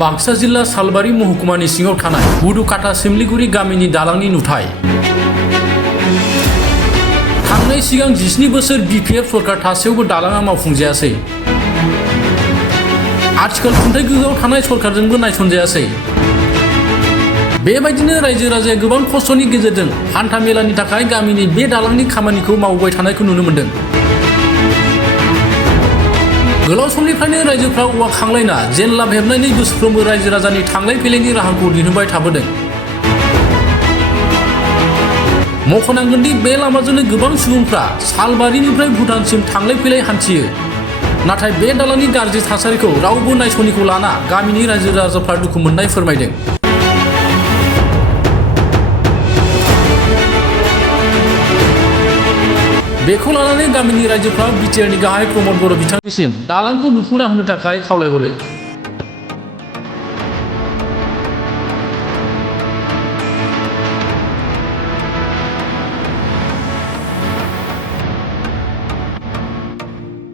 बाक्सा जिल्ला सालबारि महकुमानि सिङाव थानाय बुदुकाटा सिमलिगुरि गामिनि दालांनि नुथाय। थांनाय सिगां 17 बोसोर बिपिएफ सरकार थासेयावबो दालाङा मावफुंजायासै। आथिखाल खुंथाय गोहोआव थानाय सरकारजोंबो नायसनजायासै। बेबायदिनो रायजो राजाया गोबां खस्थ'नि गेजेरजों हान्था मेलानि थाखाय गामिनि बे दालांनि खामानिखौ मावबाय थानायखौ नुनो मोन्दों। गोलाव समनिफ्रायनो रायजोफ्रा औवा खांलायना जेनलाब हेबनानै बोसोरफ्रोमबो रायजो राजानि थांलाय फैलायनि राहाखौ दिहुनबाय थाबोदों। मख'नांगोन दि बे लामाजोंनो गोबां सुबुंफ्रा सालबारिनिफ्राय भुटानसिम थांलाय फैलाय हान्थियो। नाथाय बे दालांनि गाज्रि थासारिखौ रावबो नायस'निखौ लाना गामिनि रायजो राजाफ्रा दुखु मोननाय फोरमायदों। बेखौ लानानै गामिनि रायजोफ्रा बिटिआरनि गाहाय प्रमद बर' बिथांनिसिम दालांखौ लुफुंना होनो थाखाय खावलायहरो।